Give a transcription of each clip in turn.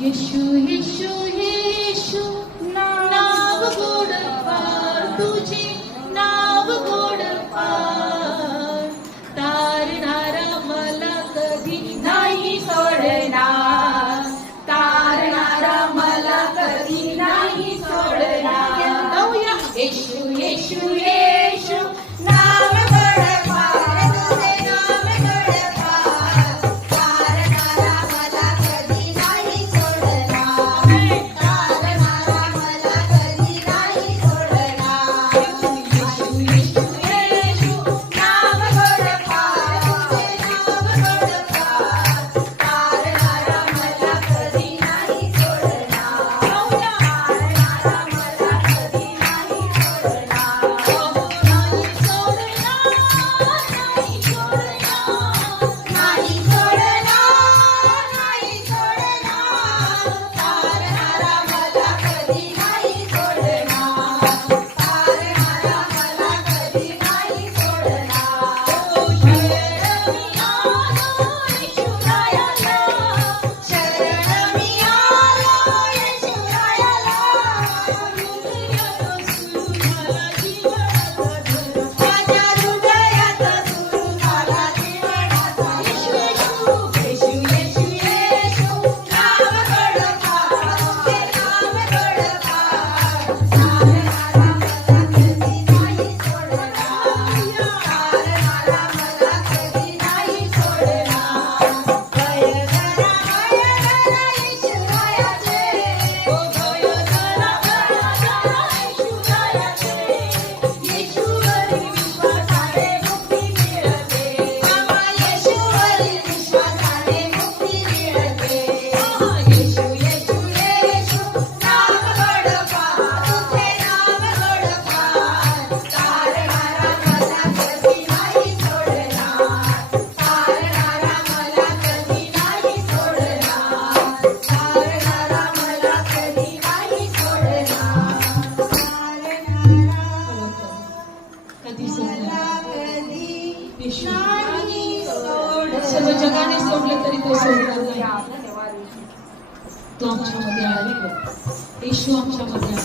येशू येशू येशू नाव गोड फार तुझे नाव गोड फार तारणारा मला कधी नाही सोडणार तारणारा मला कधी नाही सोडणार गाऊया येशू येशू येशू नाव गोड फार तुझे नाव गोड फार तारणारा मला कधी नाही सोडणार तारणारा मला कधी नाही सोडणार येशू येशू येशू नाव गोड फार तुझे नाव गोड फार तारणारा मला कधी नाही सोडणार तारणारा मला कधी नाही सोडणार नाही सोडणार नाही सोडणार नाही सोडणार नाही सोडणार तारणारा मला कधी नाही सोडणार तारणारा मला कधी नाही सोडणार शरण मी आलो येशूरायाला माझ्या हृदयात सुरू झाला जीवनाचा येशू येशू येशू नाव गोड फार तुझे नाव गोड फार तारणारा मला कधी नाही सोडणार तारणारा मला कधी नाही सोडणार गय धरा येशूरायाचे ओ गय धरा येशूरायाचे येशूवरी विश्वासाने मुक्ती मिळते आम्हा येशूवरी विश्वासाने मुक्ती मिळते येशू येशू येशू नाव गोड फार तुझे नाव गोड फार तारणारा मला कधी नाही सोडणार तारणारा मला कधी नाही सोडणार तारणारा मला कधी नाही सोडणार कधी सोडणार येशू सर्व जगाने सोडले तरी तो सोडणार नाही तो आमच्यामध्ये आला येशू आमच्यामध्ये आला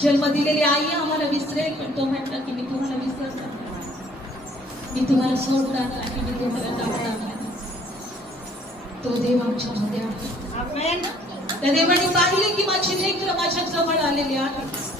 जन्म दिलेली आई आम्हाला विसरेल पण तो म्हटला की मी तुम्हाला विसरणार नाही मी तुम्हाला सोडणार नाही मी तुम्हाला जाणार नाही तो देव आमच्यामध्ये आहे त्या देवाने पाहिले की माझी लेकरं माझ्या जवळ आलेली आहे